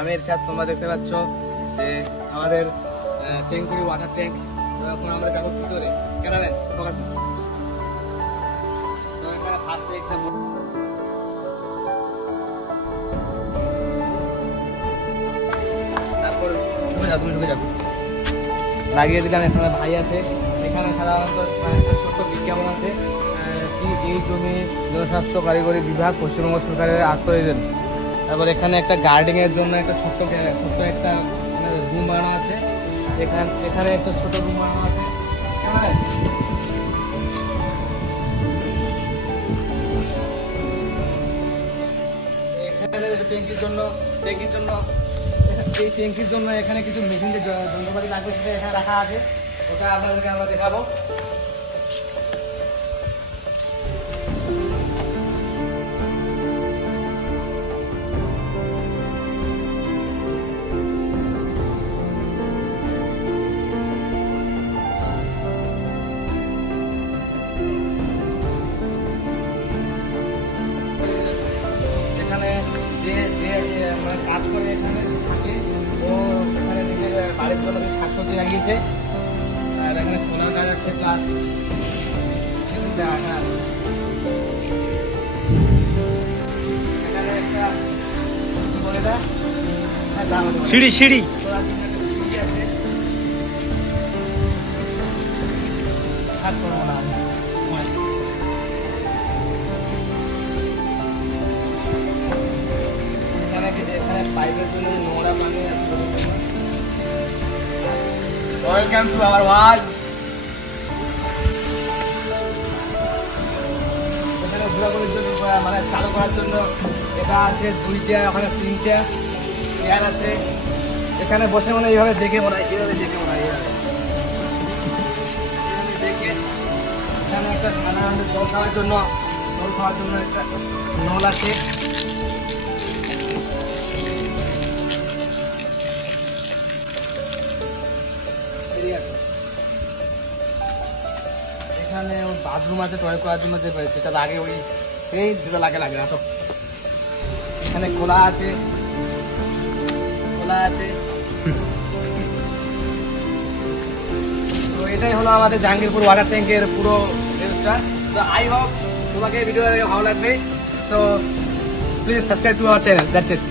আমি এর সাথে তোমরা দেখতে পাচ্ছ যে আমাদের চেঙ্কুরি ওয়াটার ট্যাঙ্ক। তো এখন আমরা যাবো ভিতরে। কেনাবেন ফার্স্টে একটা তারপর তুমি ঢুকে যাবো লাগিয়ে দিলাম। এখানে ভাই আছে, এখানে সাধারণত একটা ছোট্ট বিজ্ঞাপন আছে, এই জমি জনস্বাস্থ্য কারিগরি বিভাগ পশ্চিমবঙ্গ সরকারের আত্মনিবেদন। তারপর এখানে একটা গার্ডেন এর জন্য একটা ছোট্ট একটা রুম বানানো আছে। এখানে একটা ছোট রুম বানানো আছে। এখানে ট্যাঙ্কির জন্য এখানে কিছু মেশিন যে যন্ত্রপাতি লাগবে সেটা এখানে রাখা আছে, ওটা আপনাদেরকে আমরা দেখাবো। এখানে যে কাজ করে এখানে থাকে, ও এখানে নিজের বাড়ির জন্য শাকসবজি লাগিয়েছে। আর এখানে খোলার কাজ আছে, প্লাস এখানে একটা সিঁড়ি আছে। এখানে পাইপের জন্য নোংরা পানি। Welcome to our world. এখানে ঘোরাঘুরির জন্য মানে চালু করার জন্য এটা আছে 2টা, ওখানে 3টা চেয়ার আছে। এখানে বসে মানে এইভাবে দেখে মনে হয় দেখে এখানে একটা ঠান্ডা জল খাওয়ার জন্য একটা নল আছে। এখানে বাথরুম আছে, টয়লেট করার জন্য যেটা লাগে এই দুটো লাগে না তো। এখানে খোলা আছে। তো এটাই হলো আমাদের জাহাঙ্গীরপুর ওয়াটার ট্যাঙ্কের পুরো নিউজটা। তো আই হোপ তোমাকে ভিডিওটা ভালো লাগবে। So please subscribe to our channel. That's it.